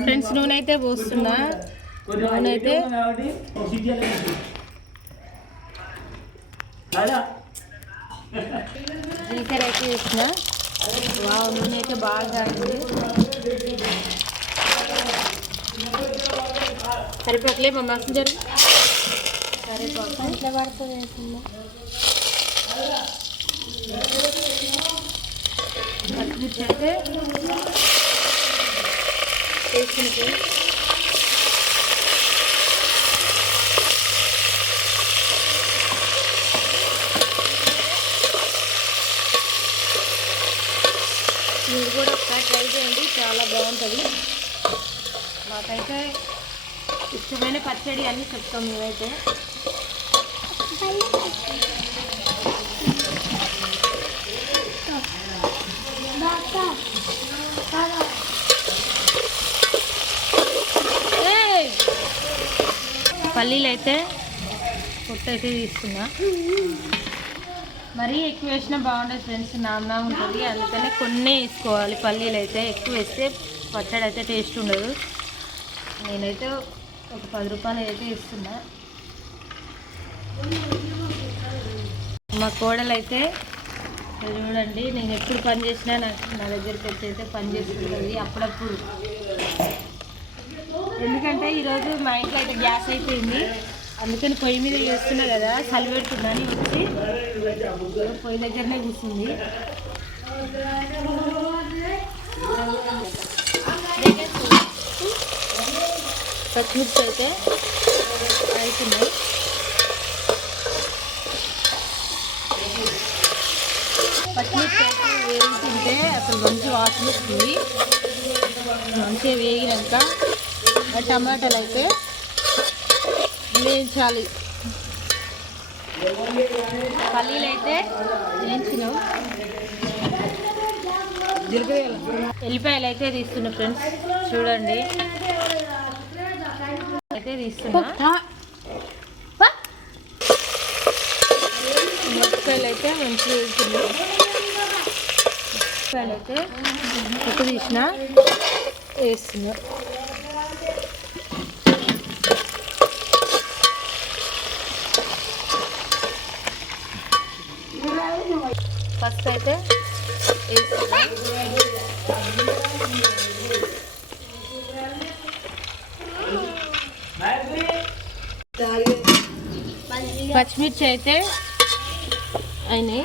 Friends నూనె అయితే పోస్తున్నా. నూనె అయితే జీలకర్ర అయితే వేసిన వావ్ నూనె అయితే బాగా ఉంది సరిపోట్లే మా మస్తు జరుగు. సరిపోతుంది ఇట్లా పడుతుంది వేసిందా పచ్చిమిర్చి అయితే వేసుకుంటే మీరు కూడా ఒకసారి ట్రై చేయండి చాలా బాగుంటుంది. మాకైతే ఇష్టమైన పచ్చడి అన్నీ చెప్తాం మేమైతే. పల్లీలు అయితే పొట్టు అయితే తీసుకున్నా. మరీ ఎక్కువ వేసినా బాగుంటుంది ఫ్రెండ్స్ నామ్నా ఉంటుంది. అందుకనే కొన్ని వేసుకోవాలి. పల్లీలు అయితే ఎక్కువ వేస్తే పచ్చడి అయితే టేస్ట్ ఉండదు. నేనైతే ఒక పది రూపాయలు అయితే ఇస్తున్నా మా కోడలు అయితే చూడండి నేను ఎప్పుడు పని చేసినా నాకు నా దగ్గరికి వచ్చి అయితే పని చేస్తుంది. అప్పుడప్పుడు ఎందుకంటే ఈరోజు మా ఇంట్లో అయితే గ్యాస్ అయిపోయింది. అందుకని పొయ్యి మీద చేస్తున్నా కదా చలి పెడుతుందని వచ్చి పొయ్యి దగ్గరనే కూర్చుంది. పచ్చిమిర్చి అయితే అవుతున్నాయి పచ్చిమిర్చి అయితే వేగుతుంటే అసలు మంచి వాసన వస్తుంది. మంచిగా వేగినాక టమాటాలు అయితే వేయించాలి. పల్లీలు అయితే వేయించినాం. ఎల్లిపాయలు అయితే తీస్తున్నా ఫ్రెండ్స్ చూడండి. అయితే తీస్తున్నా. మిరపకాయలు అయితే మంచిగా మిరపకాయలు అయితే ఉప్పు తీసిన వేస్తున్నా. ఫస్ట్ అయితే వేస్తున్నా పచ్చిమిర్చి అయితే అయినాయి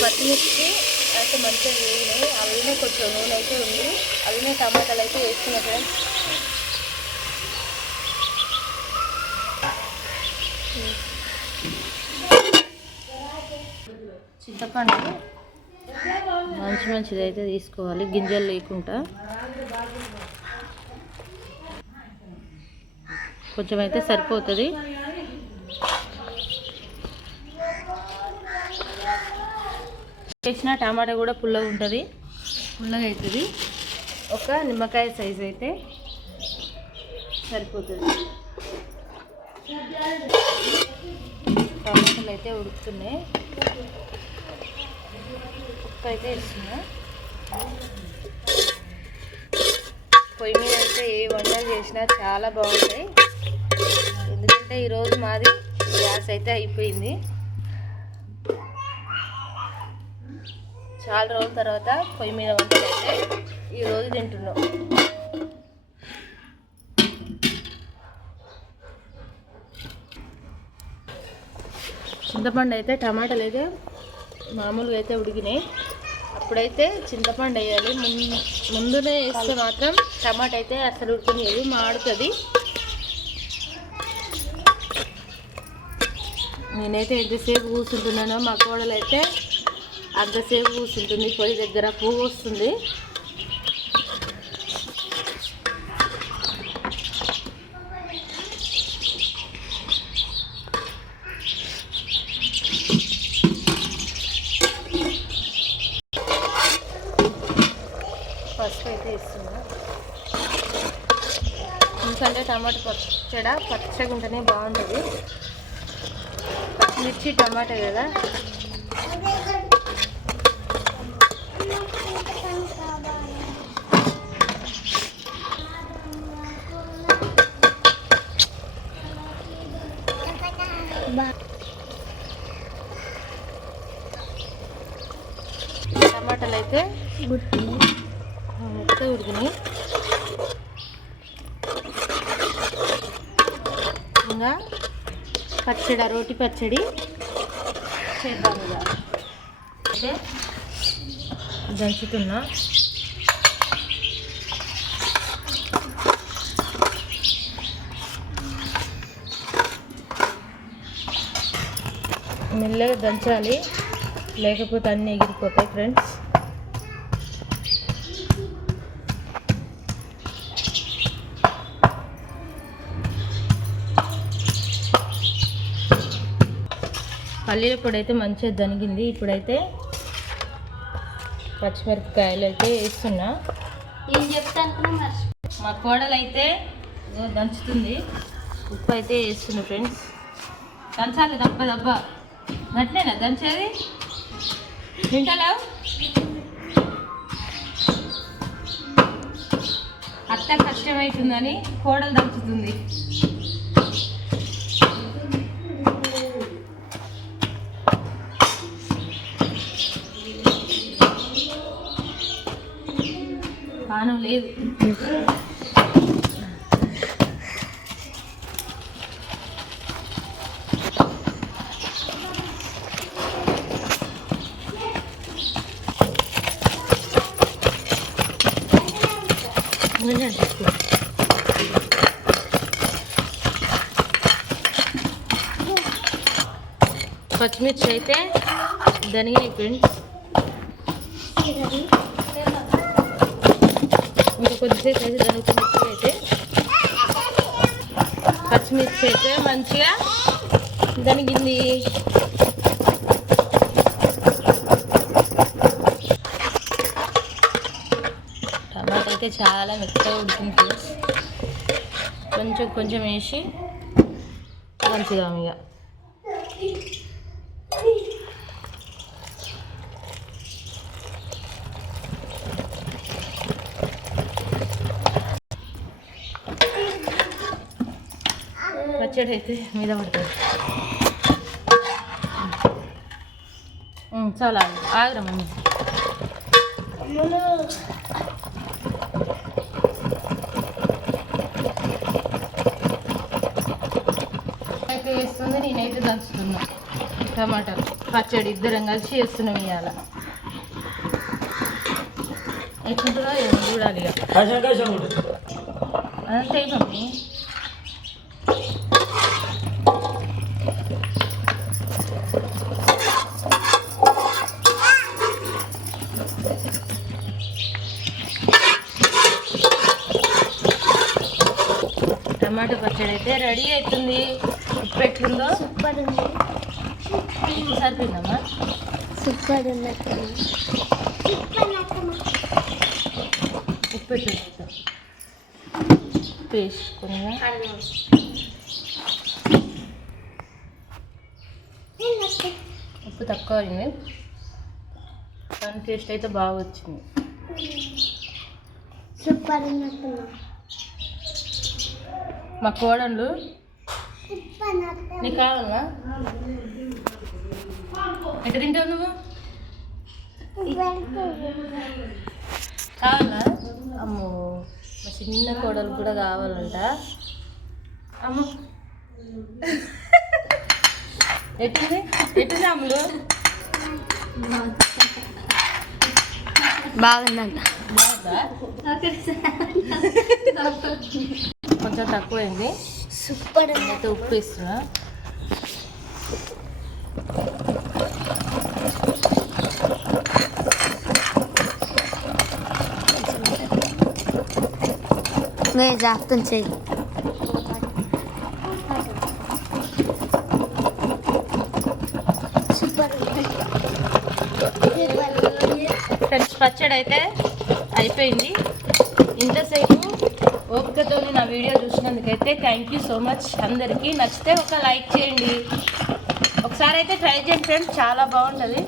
పచ్చిమిర్చి అయితే మంచిగా వేగినాయి అందులోనే కొంచెం నూనె అయితే ఉంది అందులోనే టమాటాలు అయితే వేసుకున్నా చింతపండు. మంచి మంచిది అయితే తీసుకోవాలి గింజలు లేకుండా. కొంచెం అయితే సరిపోతుంది. వేసిన టమాటా కూడా పుల్లగా ఉంటుంది. పుల్లగా అవుతుంది ఒక నిమ్మకాయ సైజ్ అయితే సరిపోతుంది. టమాటాలు అయితే ఉడుకుతున్నాయి. ఉప్పు అయితే వేస్తున్నా పొయ్యి మీద అయితే ఏ వంటలు చేసినా చాలా బాగుంటాయి. ఎందుకంటే ఈరోజు మాది గ్యాస్ అయితే అయిపోయింది. చాలా రోజుల తర్వాత పొయ్యి మీద వంటలు అయితే ఈరోజు తింటున్నాం. చింతపండు అయితే టమాటాలు అయితే మామూలుగా అయితే ఉడికినాయి. అప్పుడైతే చింతపండు వేయాలి. ముందునే వేస్తే మాత్రం టమాటా అయితే అసలు ఉడుకునేది మాడుతుంది. నేనైతే ఎంతసేపు కూర్చుంటున్నానో. మా కోడలు అయితే అంతసేపు కూర్చుంటుంది. పొయ్యి దగ్గర పువ్వు వస్తుంది పసుపు అయితే ఇస్తున్నా ఎందుకంటే టమాటా పచ్చడి పచ్చగా ఉంటేనే బాగుంటుంది. పచ్చిమిర్చి టమాటా కదా. టమాటాలు అయితే మొత్తం ఉడికినాయి విధంగా పచ్చడి రోటి పచ్చడి. చేద్దాం ఇక. అయితే దంచుతున్నా. మెల్లగా దంచాలి. లేకపోతే అన్నీ ఎగిరిపోతాయి ఫ్రెండ్స్ పల్లీల పొడి అయితే మంచిగా దనిగింది. ఇప్పుడైతే పచ్చిమిరపకాయలు అయితే వేస్తున్నా. ఏం చెప్తాను మా కోడలు అయితే దంచుతుంది. ఉప్పు అయితే వేస్తున్నా ఫ్రెండ్స్. దంచాలి దెబ్బ దెబ్బ. గట్లేనా దంచేది? తింటలేవు అత్త కష్టమవుతుందని కోడలు దంచుతుంది. పానం లేదు పచ్చిమిర్చి అయితే దనిగినాయి ఫ్రెండ్స్ ఇంకా కొద్దిసేపు అయితే మిర్చి అయితే పచ్చిమిర్చి అయితే మంచిగా దనిగింది. టమాటా అయితే చాలా మెత్తగా ఉడికింది కొంచెం కొంచెం వేసి మంచిగా ఇక. పచ్చడి అయితే మీద పడుతుంది. చాలా ఆగు. ఆగురా మమ్మీ. అయితే వేస్తుంది నేనైతే దంచుతున్నా. టమాటాలు పచ్చడి ఇద్దరం కలిసి వేస్తున్నాం ఇవాళ ఎట్లుంటుందో చూడాలి ఇక. అంతే మమ్మీ అయితే రెడీ అవుతుంది. ఉప్పు ఎట్లుందో? సూపర్ ఉంది సరిపోయిందమ్మా సూపర్ ఉంది ఉప్పు ఎట్లుంది ఉప్పు ఉప్పు తక్కువ అయింది. కానీ టేస్ట్ అయితే బాగా వచ్చింది. సూపర్ ఉన్నట్టున్నా మా కోడళ్ళు. నీకు కావాలా? ఎట్ట తింటావు నువ్వు? కావాలా? అమ్మో మా చిన్న కోడలు కూడా కావాలంట. అమ్మ. ఎట్టింది? ఎట్టింది అమ్ములు బాగుందంట. బాగుందా? కొంచెం తక్కువైంది. సూపర్ అయితే ఉప్పు వేస్తున్నా. నేను జాగ్రత్త చెయ్యి సూపర్. ఫ్రెండ్స్ పచ్చడి అయితే అయిపోయింది. ఇంతసేపు ఓపికతో నా వీడియో చూసినందుకైతే థ్యాంక్ యూ సో మచ్ అందరికీ. నచ్చితే ఒక లైక్ చేయండి. ఒకసారి అయితే ట్రై చేయండి ఫ్రెండ్స్ చాలా బాగుంటుంది.